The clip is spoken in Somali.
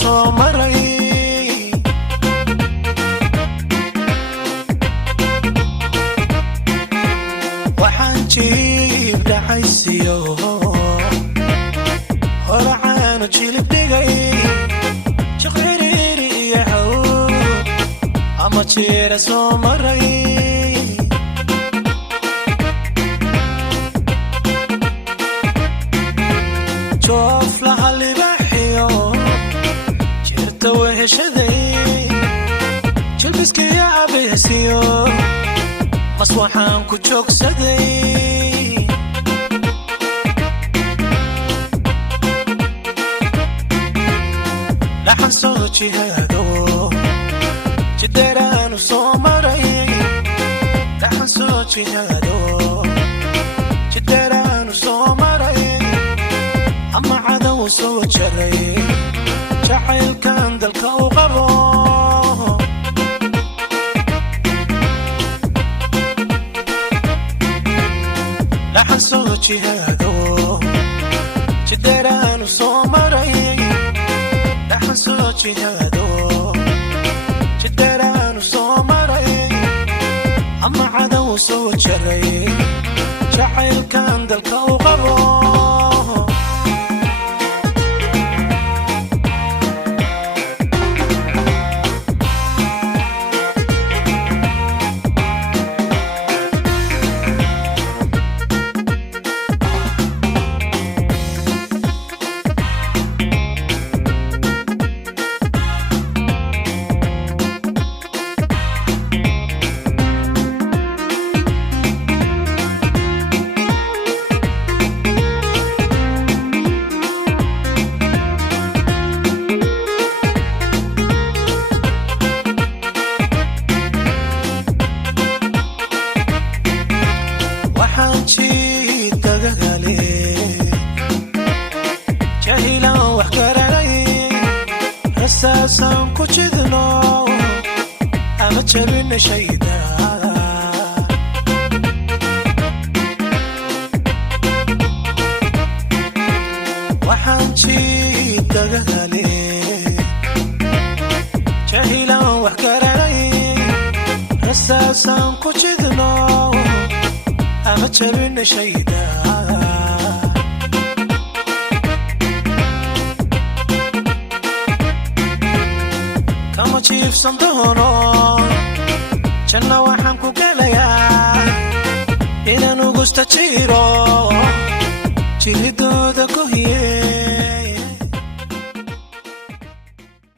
soo maray waxaan jiib dhacaysiyo horacaanu jilib dhigay jiqiriiri iyo haw ama jiira soo maray joof laha libaxiyo jirta weheshaday jilbiskiya abihsiyo mas waxaan ku joogsaday dhaxan soo jihaado jideraanu soo maray dhaxan soo jihaado jideraanu soo maray ama cadow soo jaray jacaylkan dalka u qabo dhaxan soo jihaado jideraanu soo maray dhaxan soo jihaado jideraanu soo maray ama cadow soo jaray jacaylkan dalka u qabo jahilan wax garanay rasaasan ku jidno ama jabin shaydaada waxaan jiidagale jahilan wax garanay rasaasan ku jidno ama jabin shaydaada kama jiifsan doono janna waxaan ku gelayaa inaan ugusta jiro jiridooda gohiye